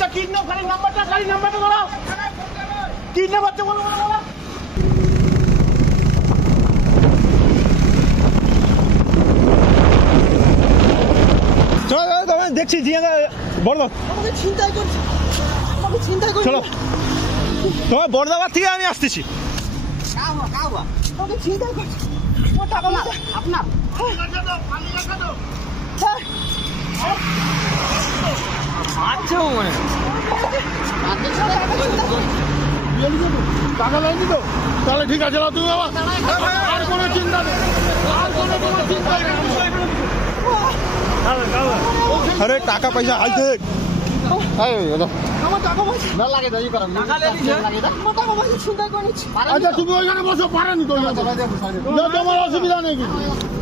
বাচ্চা কিডন্যাপ গাড়ির নাম্বারটা দাও কিডন্যাপ বাচ্চা বলো চলো দেখছি বড় চিন্তাই করছি চলো তোমার বড়দাবার থেকে আমি আসতেছি চিন্তাই করছি আপনার টাকা লাইনি তো তাহলে ঠিক আছে তুমি আর কোনো চিন্তা নেই अरे टाका पैसा हाल थे अच्छा तुम बसो पारे नहीं तो तुम्हारा असुविधा नहीं